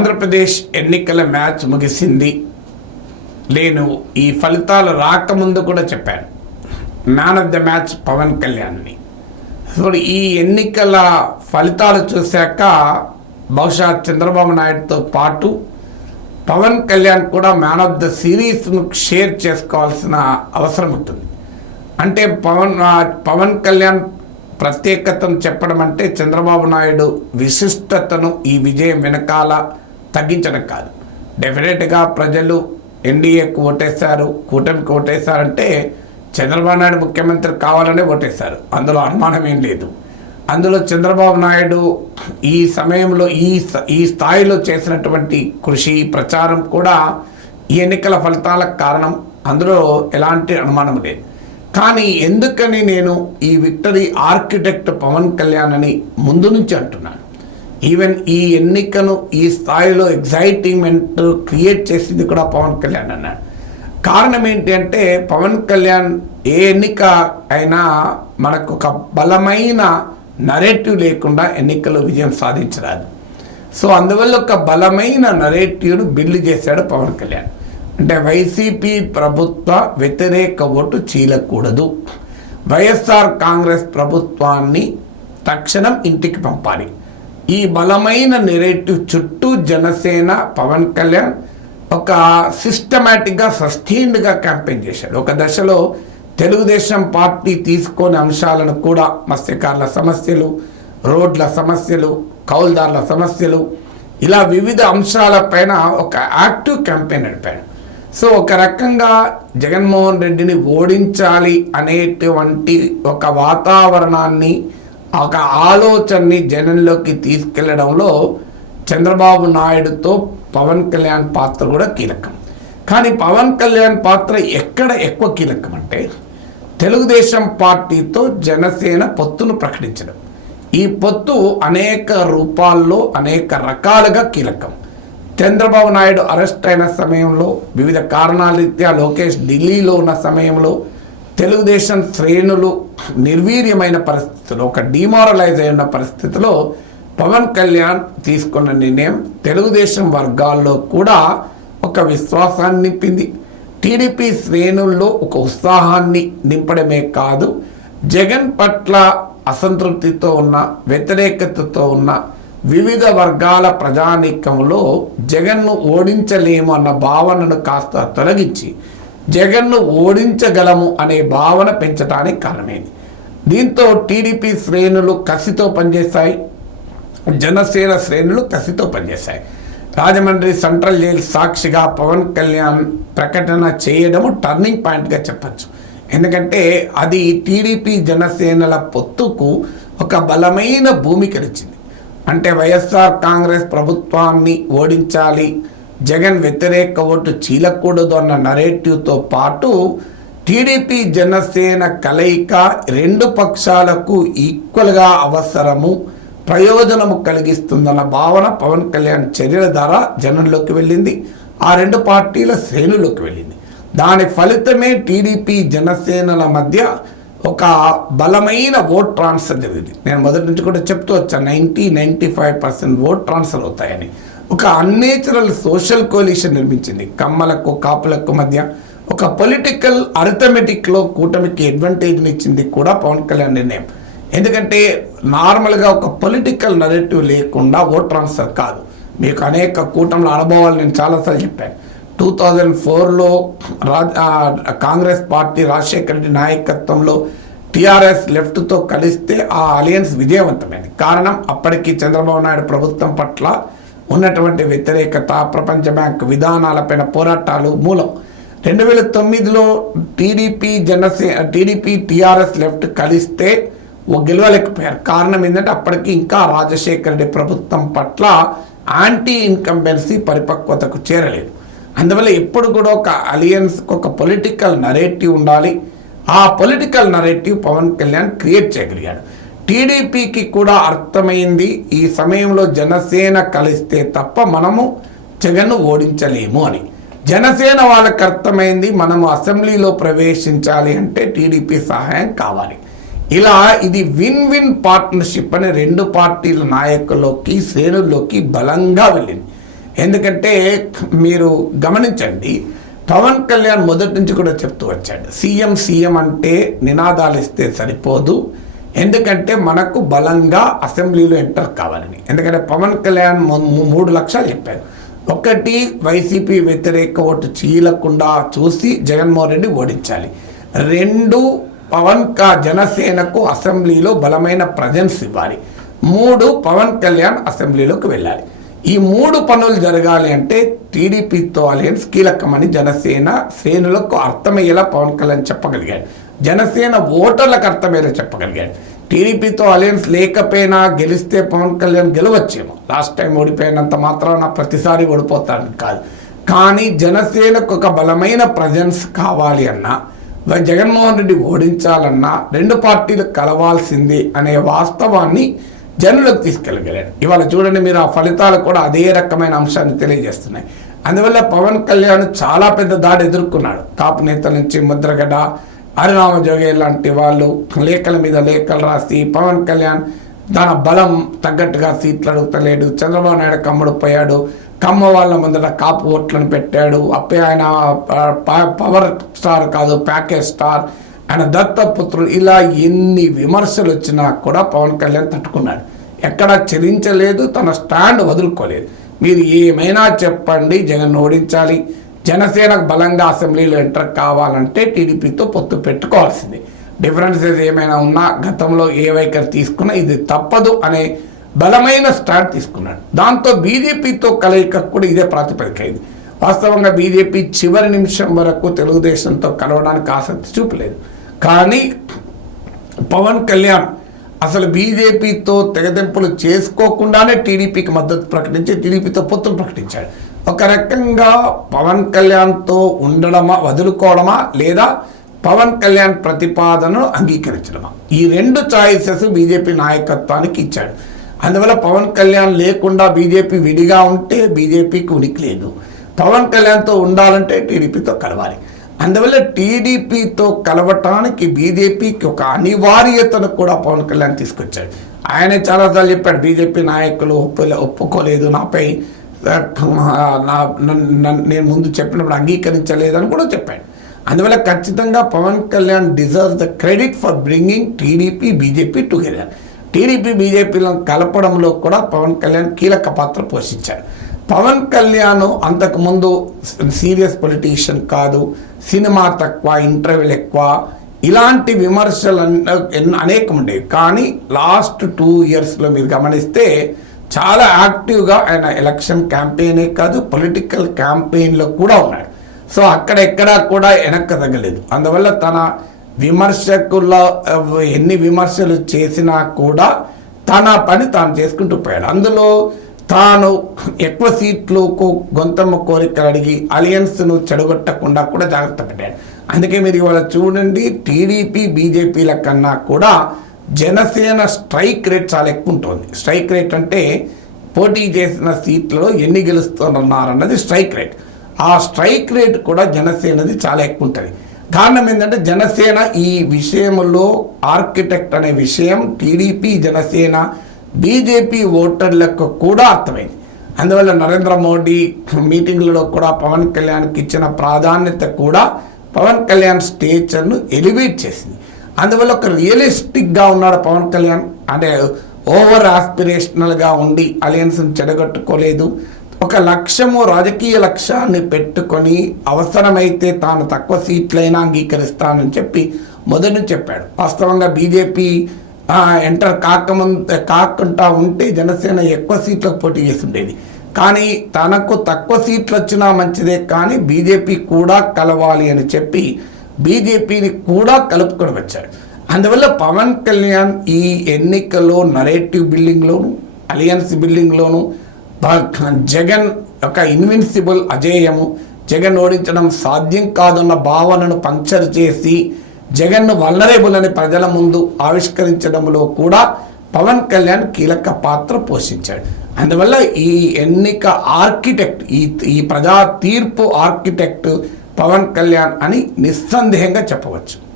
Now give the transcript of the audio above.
ఆంధ్రప్రదేశ్ ఎన్నికల మ్యాచ్ ముగిసింది. నేను ఈ ఫలితాలు రాకముందు కూడా చెప్పాను. Man of the match Pawan కళ్యాణ్ని. ఇప్పుడు ఈ ఎన్నికల ఫలితాలు చూశాక బహుశా చంద్రబాబు నాయుడుతో పాటు పవన్ కళ్యాణ్ కూడా మ్యాన్ ఆఫ్ ద సిరీస్ను షేర్ చేసుకోవాల్సిన అవసరం ఉంటుంది. అంటే పవన్ పవన్ కళ్యాణ్ ప్రత్యేకతను చెప్పడం అంటే చంద్రబాబు నాయుడు విశిష్టతను ఈ విజయం వెనకాల తగ్గించడం కాదు. డెఫినెట్గా ప్రజలు ఎన్డీఏకు ఓటేశారు కూటమికి ఓటేస్తారంటే చంద్రబాబు నాయుడు ముఖ్యమంత్రి కావాలనే ఓటేశారు అందులో అనుమానం ఏం లేదు. అందులో చంద్రబాబు నాయుడు ఈ సమయంలో ఈ ఈ స్థాయిలో చేసినటువంటి కృషి ప్రచారం కూడా ఈ ఎన్నికల ఫలితాలకు కారణం. అందులో ఎలాంటి అనుమానం లేదు. కానీ ఎందుకని నేను ఈ విక్టరీ ఆర్కిటెక్ట్ పవన్ కళ్యాణ్ అని ముందు నుంచి అంటున్నాను? ఈవెన్ ఈ ఎన్నికను ఈ స్థాయిలో ఎగ్జైటింగ్మెంట్ క్రియేట్ చేసింది కూడా పవన్ కళ్యాణ్ అన్నాడు కారణం ఏంటి అంటే పవన్ కళ్యాణ్ ఏ ఎన్నిక అయినా మనకు ఒక బలమైన నరేటివ్ లేకుండా ఎన్నికల్లో విజయం సాధించరాదు. సో అందువల్ల ఒక బలమైన నరేటివ్ను బిల్డ్ చేశాడు పవన్ కళ్యాణ్. అంటే వైసీపీ ప్రభుత్వ వ్యతిరేక ఓటు చీలకూడదు. వైఎస్ఆర్ కాంగ్రెస్ ప్రభుత్వాన్ని తక్షణం ఇంటికి పంపాలి. ఈ బలమైన నెరేటివ్ చుట్టూ జనసేన పవన్ కళ్యాణ్ ఒక సిస్టమేటిక్గా సస్టైన్డ్గా క్యాంపెయిన్ చేశాడు. ఒక దశలో తెలుగుదేశం పార్టీ తీసుకొని అంశాలను కూడా మత్స్యకారుల సమస్యలు రోడ్ల సమస్యలు కౌలుదారుల సమస్యలు ఇలా వివిధ అంశాలపైన ఒక యాక్టివ్ క్యాంపెయిన్ నడిపాడు. సో ఒక రకంగా జగన్మోహన్ రెడ్డిని ఓడించాలి అనేటువంటి ఒక వాతావరణాన్ని ఒక ఆలోచనని జనంలోకి తీసుకెళ్ళడంలో చంద్రబాబు నాయుడుతో పవన్ కళ్యాణ్ పాత్ర కూడా కీలకం. కానీ పవన్ కళ్యాణ్ పాత్ర ఎక్కడ ఎక్కువ కీలకం అంటే తెలుగుదేశం పార్టీతో జనసేన పొత్తును ప్రకటించడం. ఈ పొత్తు అనేక రూపాల్లో అనేక రకాలుగా కీలకం. చంద్రబాబు నాయుడు అరెస్ట్ అయిన సమయంలో వివిధ కారణాల రీత్యా లోకేష్ ఢిల్లీలో ఉన్న సమయంలో తెలుగుదేశం శ్రేణులు నిర్వీర్యమైన పరిస్థితిలో ఒక డిమారలైజ్ అయిన పరిస్థితిలో పవన్ కళ్యాణ్ తీసుకున్న నిర్ణయం తెలుగుదేశం వర్గాల్లో కూడా ఒక విశ్వాసాన్ని నింపింది. టీడీపీ శ్రేణుల్లో ఒక ఉత్సాహాన్ని నింపడమే కాదు జగన్ పట్ల అసంతృప్తితో ఉన్న వ్యతిరేకతతో ఉన్న వివిధ వర్గాల ప్రజానీకంలో జగన్ను ఓడించలేము అన్న భావనను కాస్త తొలగించి జగన్ను ఓడించగలము అనే భావన పెంచడానికి కారణమైంది దీంతో టీడీపీ శ్రేణులు కసితో పనిచేస్తాయి. జనసేన శ్రేణులు కసితో పనిచేస్తాయి. రాజమండ్రి సెంట్రల్ జైలు సాక్షిగా పవన్ కళ్యాణ్ ప్రకటన చేయడము టర్నింగ్ పాయింట్గా చెప్పచ్చు. ఎందుకంటే అది టీడీపీ జనసేనల పొత్తుకు ఒక బలమైన భూమికనిచ్చింది అంటే వైఎస్ఆర్ కాంగ్రెస్ ప్రభుత్వాన్ని ఓడించాలి జగన్ వ్యతిరేక ఓటు చీలకూడదు అన్న నరేటివ్తో పాటు టీడీపీ జనసేన కలయిక రెండు పక్షాలకు ఈక్వల్గా అవసరము ప్రయోజనము కలిగిస్తుందన్న భావన పవన్ కళ్యాణ్ చర్యల ద్వారా జనంలోకి వెళ్ళింది. ఆ రెండు పార్టీల శ్రేణులోకి వెళ్ళింది. దాని ఫలితమే టీడీపీ జనసేనల మధ్య ఒక బలమైన ఓట్ ట్రాన్స్ఫర్ జరిగింది. నేను మొదటి నుంచి కూడా చెప్తూ వచ్చాను ninety ninety five percent vote transfer అవుతాయని. ఒక అన్నేచురల్ సోషల్ కోలిషన్ నిర్మించింది. కమ్మలకు కాపులకు మధ్య ఒక పొలిటికల్ అర్థమెటిక్లో కూటమికి అడ్వాంటేజ్ని ఇచ్చింది కూడా పవన్ కళ్యాణ్ నిర్ణయం. ఎందుకంటే నార్మల్గా ఒక పొలిటికల్ నరేటివ్ లేకుండా ఓట్ ట్రాన్స్ఫర్ కాదు. మీకు అనేక కూటముల అనుభవాలు నేను చాలాసార్లు చెప్పాను. టూ థౌజండ్ ఫోర్లో కాంగ్రెస్ పార్టీ రాజశేఖర రెడ్డి నాయకత్వంలో టీఆర్ఎస్ లెఫ్ట్తో కలిస్తే ఆ అలయన్స్ విజయవంతమైంది. కారణం అప్పటికి చంద్రబాబు నాయుడు ప్రభుత్వం పట్ల ఉన్నటువంటి వ్యతిరేకత ప్రపంచ బ్యాంక్ విధానాలపైన పోరాటాలు మూలం. రెండు వేల తొమ్మిదిలో టీడీపీ జనసే టీడీపీ టీఆర్ఎస్ లెఫ్ట్ కలిస్తే ఓ గెలవలేకపోయారు. కారణం ఏంటంటే అప్పటికి ఇంకా రాజశేఖర రెడ్డి ప్రభుత్వం పట్ల యాంటీ ఇన్కంబెన్సీ పరిపక్వతకు చేరలేదు. అందువల్ల ఎప్పుడు కూడా ఒక అలియన్స్కి ఒక పొలిటికల్ నరేటివ్ ఉండాలి. ఆ political narrative Pawan Kalyan create చేయగలిగాడు. టీడీపీకి కూడా అర్థమైంది ఈ సమయంలో జనసేన కలిస్తే తప్ప మనము జగన్ను ఓడించలేము అని. జనసేన వాళ్ళకి అర్థమైంది మనము అసెంబ్లీలో ప్రవేశించాలి అంటే టీడీపీ సహాయం కావాలి. ఇలా ఇది విన్ విన్ పార్ట్నర్షిప్ అనే రెండు పార్టీల నాయకుల్లోకి శ్రేణుల్లోకి బలంగా వెళ్ళింది. ఎందుకంటే మీరు గమనించండి పవన్ కళ్యాణ్ మొదటి నుంచి కూడా చెప్తూ వచ్చాడు సీఎం సీఎం అంటే నినాదాలు ఇస్తే సరిపోదు ఎందుకంటే మనకు బలంగా అసెంబ్లీలో ఎంటర్ కావాలని. ఎందుకంటే పవన్ కళ్యాణ్ మూడు లక్షలు చెప్పారు. ఒకటి వైసీపీ వ్యతిరేక ఓటు చీలకుండా చూసి జగన్మోహన్ రెడ్డి ఓడించాలి. రెండు పవన్ కా జనసేనకు అసెంబ్లీలో బలమైన ప్రజెన్స్ ఇవ్వాలి. మూడు పవన్ కళ్యాణ్ అసెంబ్లీలోకి వెళ్ళాలి. ఈ మూడు పనులు జరగాలి అంటే టీడీపీతో అలయన్స్ కీలకమని జనసేన శ్రేణులకు అర్థమయ్యేలా పవన్ కళ్యాణ్ చెప్పగలిగాడు. జనసేన ఓటర్లకు అర్థమయ్యేలా చెప్పగలిగాడు. టీడీపీతో అలయన్స్ లేకపోయినా గెలిస్తే పవన్ కళ్యాణ్ గెలవచ్చేమో. లాస్ట్ టైం ఓడిపోయినంత మాత్రాన ప్రతిసారి ఓడిపోతాడని కాదు. కానీ జనసేనకు ఒక బలమైన ప్రజెన్స్ కావాలి అన్నా జగన్మోహన్ రెడ్డి ఓడించాలన్నా రెండు పార్టీలు కలవాల్సింది అనే వాస్తవాన్ని జనులకు తీసుకెళ్ళగలిగాడు. ఇవాళ చూడండి మీరు ఆ ఫలితాలు కూడా అదే రకమైన అంశాన్ని తెలియజేస్తున్నాయి. అందువల్ల పవన్ కళ్యాణ్ చాలా పెద్ద దాడి ఎదుర్కొన్నాడు. కాపు నేతల నుంచి ముద్రగడ హరిరామ జోగే లాంటి వాళ్ళు లేఖల మీద లేఖలు రాసి పవన్ కళ్యాణ్ తన బలం తగ్గట్టుగా సీట్లు అడుగుతలేడు చంద్రబాబు నాయుడు కమ్ముడు పోయాడు కమ్మ వాళ్ళ ముందర కాపు ఓట్లను పెట్టాడు అప్పే ఆయన ప- పవర్ స్టార్ కాదు ప్యాకేజ్ స్టార్ ఆయన దత్తపుత్రుడు ఇలా ఎన్ని విమర్శలు వచ్చినా కూడా పవన్ కళ్యాణ్ తట్టుకున్నాడు. ఎక్కడా చెలించలేదు తన స్టాండ్ వదులుకోలేదు. మీరు ఏమైనా చెప్పండి జగన్ ఓడించాలి జనసేనకు బలంగా అసెంబ్లీలో ఎంటర్ కావాలంటే టీడీపీతో పొత్తు పెట్టుకోవాల్సింది. డిఫరెన్సెస్ ఏమైనా ఉన్నా గతంలో ఏ వైఖరి తీసుకున్నా ఇది తప్పదు అనే బలమైన స్టాండ్ తీసుకున్నాడు. దాంతో బీజేపీతో కలయిక కూడా ఇదే ప్రాతిపదిక ఇది వాస్తవంగా బీజేపీ చివరి నిమిషం వరకు తెలుగుదేశంతో కలవడానికి ఆసక్తి చూపలేదు. కానీ పవన్ కళ్యాణ్ అసలు బీజేపీతో తెగదెంపులు చేసుకోకుండానే టీడీపీకి మద్దతు ప్రకటించి టీడీపీతో పొత్తులు ప్రకటించాడు. ఒక రకంగా పవన్ కళ్యాణ్తో ఉండడమా వదులుకోవడమా లేదా పవన్ కళ్యాణ్ ప్రతిపాదనను అంగీకరించడమా? ఈ రెండు ఛాయిసెస్ బీజేపీ నాయకత్వానికి ఇచ్చాడు. అందువల్ల పవన్ కళ్యాణ్ లేకుండా బీజేపీ విడిగా ఉంటే బీజేపీకి ఉనికి లేదు. పవన్ కళ్యాణ్తో ఉండాలంటే టీడీపీతో కలవాలి. అందువల్ల టీడీపీతో కలవటానికి బీజేపీకి ఒక అనివార్యతను కూడా పవన్ కళ్యాణ్ తీసుకొచ్చాడు. ఆయన చాలాసార్లు చెప్పాడు బీజేపీ నాయకులు ఒప్పులే ఒప్పుకోలేదు నాపై నేను ముందు చెప్పినప్పుడు అంగీకరించలేదని కూడా చెప్పాడు. అందువల్ల ఖచ్చితంగా Pawan Kalyan deserve the credit for bringing TDP BJP together TDP బీజేపీలను కలపడంలో కూడా పవన్ కళ్యాణ్ కీలక పాత్ర పోషించాడు. పవన్ కళ్యాణ్ అంతకుముందు సీరియస్ పొలిటీషియన్ కాదు సినిమా తక్కువ ఇంటర్వ్యూలు ఎక్కువ ఇలాంటి విమర్శలు ఎన్నో అనేకం ఉండేవి. కానీ లాస్ట్ టూ ఇయర్స్లో మీరు గమనిస్తే చాలా యాక్టివ్గా ఆయన ఎలక్షన్ క్యాంపెయినే కాదు పొలిటికల్ క్యాంపెయిన్లో కూడా ఉన్నాడు. సో అక్కడ ఎక్కడా కూడా వెనక్కి తగ్గలేదు అందువల్ల తన విమర్శకుల ఎన్ని విమర్శలు చేసినా కూడా తన పని తాను చేసుకుంటూ పోయాడు. అందులో తాను ఎక్కువ సీట్లకు గొంతమ్మ కోరికలు అడిగి అలయన్స్ను చెడగొట్టకుండా కూడా జాగ్రత్త పెట్టాడు అందుకే మీరు ఇవాళ చూడండి టీడీపీ బీజేపీల కన్నా కూడా జనసేన స్ట్రైక్ రేట్ చాలా ఎక్కువ ఉంటుంది. స్ట్రైక్ రేట్ అంటే పోటీ చేసిన సీట్లలో ఎన్ని గెలుస్తున్నారన్నది స్ట్రైక్ రేట్. ఆ స్ట్రైక్ రేట్ కూడా జనసేనది చాలా ఎక్కువ ఉంటుంది. కారణం ఏంటంటే జనసేన ఈ విషయంలో ఆర్కిటెక్ట్ అనే విషయం టీడీపీ జనసేన బీజేపీ ఓటర్లకు కూడా అర్థమైంది. అందువల్ల నరేంద్ర మోడీ మీటింగ్లలో కూడా పవన్ కళ్యాణ్కి ఇచ్చిన ప్రాధాన్యత కూడా పవన్ కళ్యాణ్ స్టేచర్ను ఎలివేట్ చేసింది. అందువల్ల ఒక రియలిస్టిక్గా ఉన్నాడు పవన్ కళ్యాణ్. అంటే ఓవర్ ఆస్పిరేషనల్గా ఉండి అలయన్స్ని చెడగొట్టుకోలేదు. ఒక లక్ష్యము రాజకీయ లక్ష్యాన్ని పెట్టుకొని అవసరమైతే తాను తక్కువ సీట్లైనా అంగీకరిస్తానని చెప్పి మొదటి చెప్పాడు. వాస్తవంగా బీజేపీ ఎంటర్ కాకముందు కాకుండా ఉంటే జనసేన ఎక్కువ సీట్లకు పోటీ చేసి కానీ తనకు తక్కువ సీట్లు వచ్చినా మంచిదే కానీ బీజేపీ కూడా కలవాలి అని చెప్పి బీజేపీని కూడా కలుపుకొని వచ్చాడు. అందువల్ల పవన్ కళ్యాణ్ ఈ ఎన్నికల్లో నరేటివ్ బిల్డింగ్లోను అలియన్స్ బిల్డింగ్లోను జగన్ ఒక ఇన్విన్సిబుల్ అజేయము జగన్ ఓడించడం సాధ్యం కాదన్న భావనను పంక్చర్ చేసి జగన్ను వల్నరేబుల్ అని ప్రజల ముందు ఆవిష్కరించడంలో కూడా పవన్ కళ్యాణ్ కీలక పాత్ర పోషించాడు. అందువల్ల ఈ ఎన్నిక ఆర్కిటెక్ట్ ఈ ఈ ప్రజా తీర్పు ఆర్కిటెక్ట్ పవన్ కళ్యాణ్ అని నిస్సందేహంగా చెప్పవచ్చు.